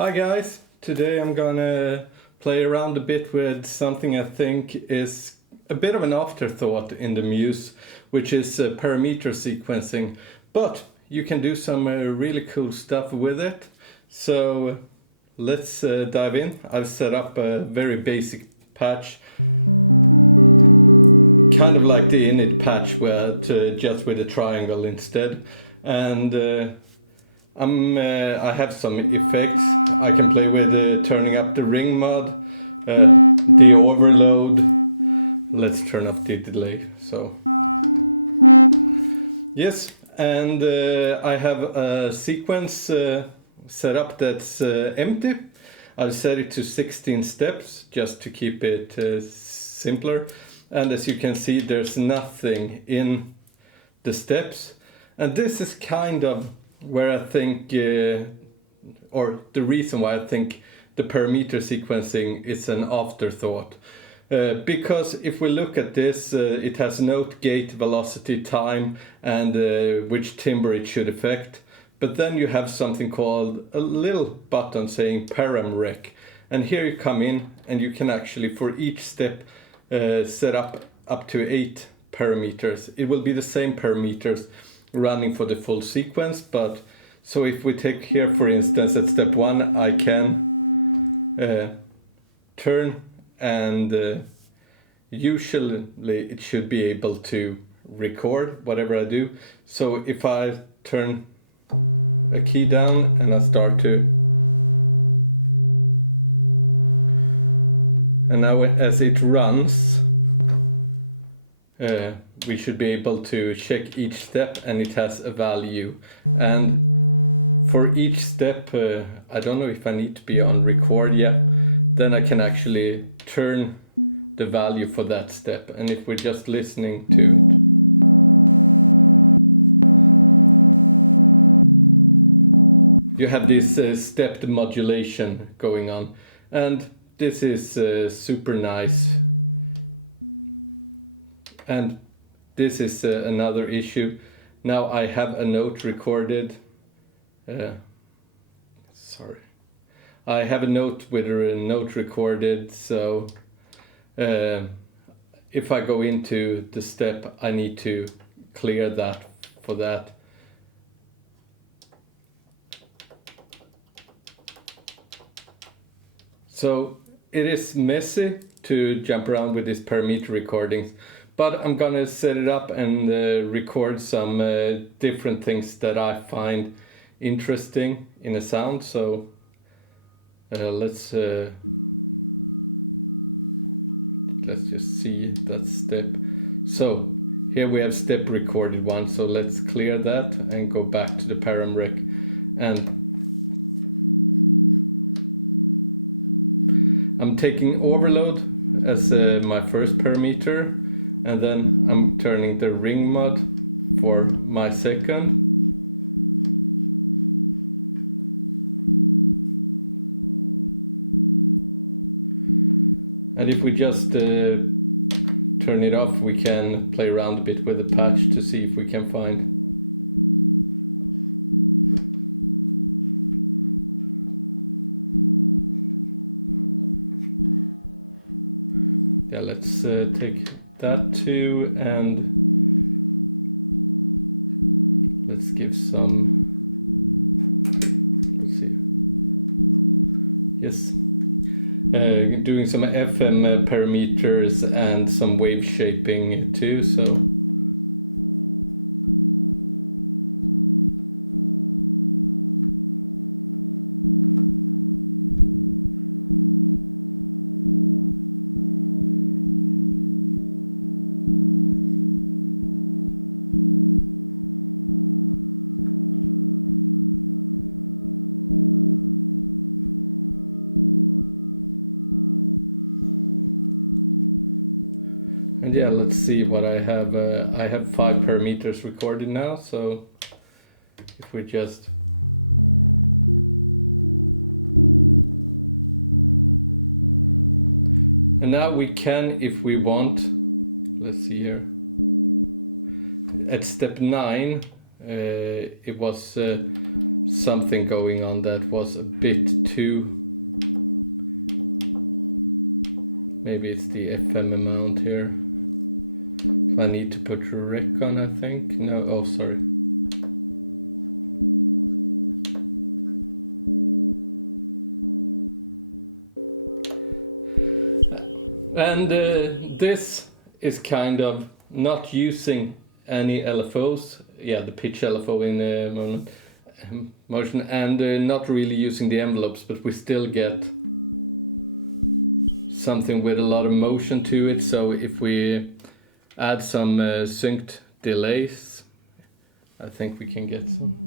Hi guys, today I'm gonna play around a bit with something I think is a bit of an afterthought in the Muse, which is parameter sequencing, but you can do some really cool stuff with it. So let's dive in. I've set up a very basic patch, kind of like the init patch where just with a triangle instead, and I have some effects. I can play with turning up the ring mod, the overload. Let's turn off the delay. So yes, and I have a sequence set up that's empty. I've set it to 16 steps just to keep it simpler. And as you can see, there's nothing in the steps. And this is kind of where I think, or the reason why I think the parameter sequencing is an afterthought. Because if we look at this, it has note, gate, velocity, time, and which timbre it should affect. But then you have something called a little button saying param rec. And here you come in and you can actually, for each step, set up to 8 parameters. It will be the same parameters running for the full sequence, but so if we take here, for instance, at step 1, I can turn, and usually it should be able to record whatever I do. So if I turn a key down and I start to, and now as it runs, we should be able to check each step and it has a value. And for each step, I don't know if I need to be on record yet, then I can actually turn the value for that step. And if we're just listening to it, you have this stepped modulation going on. And this is super nice. And this is another issue. Now I have a note recorded. Sorry. I have a note with a note recorded, so if I go into the step, I need to clear that for that. So it is messy to jump around with these parameter recordings, but I'm gonna set it up and record some different things that I find interesting in a sound. So let's just see that step. So here we have step recorded one, so let's clear that and go back to the param rec. And I'm taking overload as my first parameter, and then I'm turning the ring mod for my second. And if we just turn it off, we can play around a bit with the patch to see if we can find. Yeah, let's take that too, and let's give some, let's see. Yes. Doing some FM parameters and some wave shaping too, so and yeah, let's see what I have. I have 5 parameters recorded now, so if we just and now we can, if we want, let's see here. At step 9, it was something going on that was a bit too... Maybe it's the FM amount here. So I need to put rec on, I think. No, oh, sorry. And this is kind of not using any LFOs. Yeah, the pitch LFO in motion, and not really using the envelopes, but we still get something with a lot of motion to it. So if we add some synced delays, I think we can get some.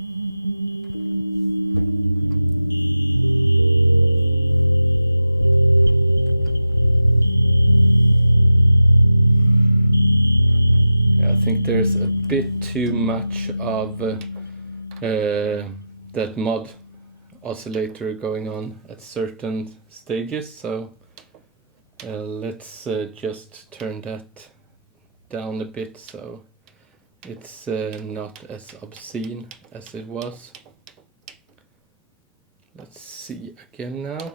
I think there's a bit too much of that mod oscillator going on at certain stages, so let's just turn that down a bit so it's not as obscene as it was. Let's see again now.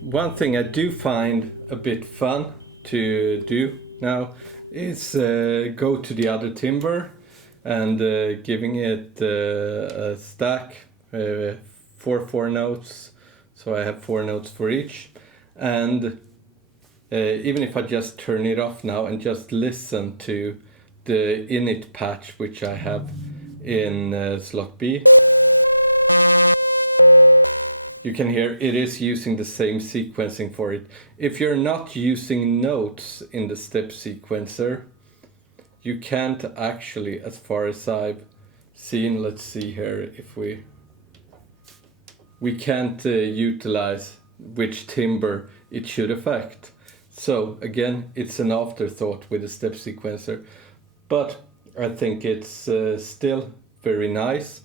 One thing I do find a bit fun to do now is go to the other timbre and giving it a stack, 4 notes, so I have 4 notes for each, and even if I just turn it off now and just listen to the init patch which I have in slot B, you can hear it is using the same sequencing for it. If you're not using notes in the step sequencer, you can't actually, as far as I've seen, let's see here if we can't utilize which timbre it should affect. So again, it's an afterthought with the step sequencer, but I think it's still very nice.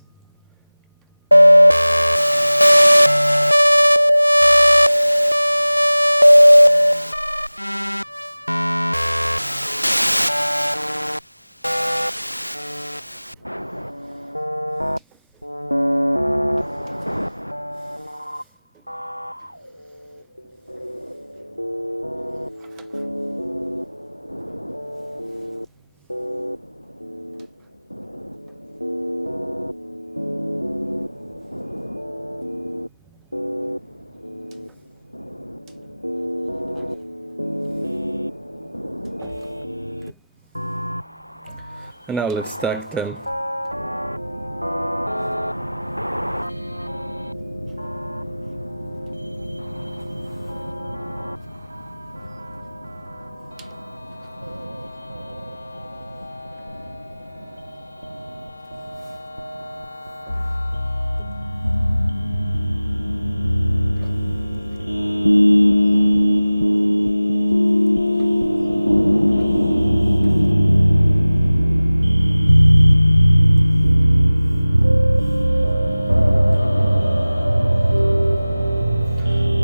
And now let's stack them.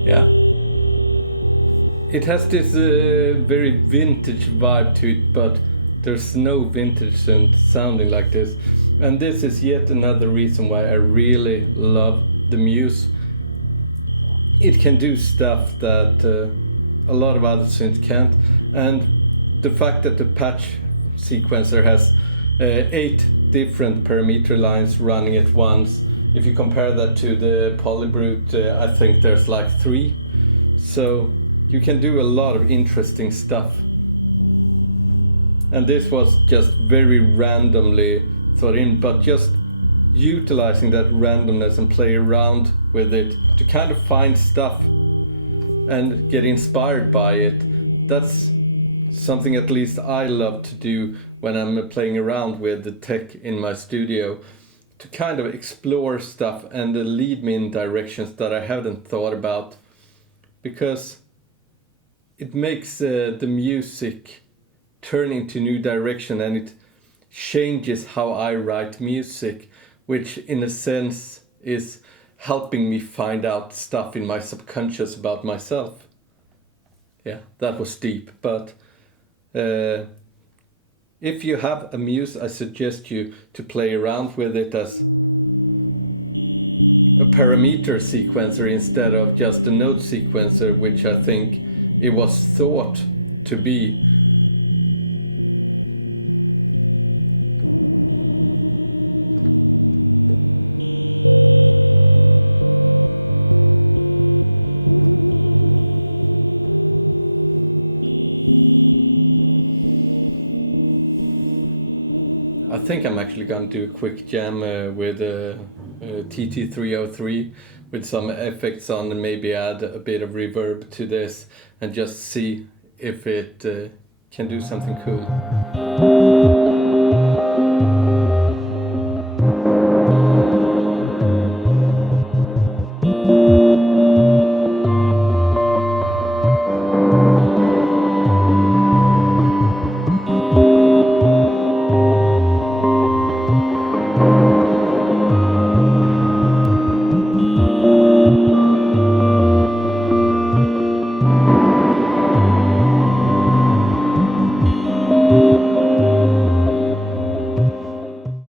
Yeah. It has this very vintage vibe to it, but there's no vintage synth sounding like this. And this is yet another reason why I really love the Muse. It can do stuff that a lot of other synths can't. And the fact that the patch sequencer has 8 different parameter lines running at once, if you compare that to the Polybrute, I think there's like 3. So you can do a lot of interesting stuff. And this was just very randomly thought in, but just utilizing that randomness and play around with it to kind of find stuff and get inspired by it. That's something at least I love to do when I'm playing around with the tech in my studio, to kind of explore stuff and lead me in directions that I haven't thought about, because it makes the music turn into new direction, and it changes how I write music, which in a sense is helping me find out stuff in my subconscious about myself. Yeah, that was deep, but if you have a Muse, I suggest you to play around with it as a parameter sequencer instead of just a note sequencer, which I think it was thought to be. I think I'm actually going to do a quick jam with TT303 with some effects on, and maybe add a bit of reverb to this and just see if it can do something cool.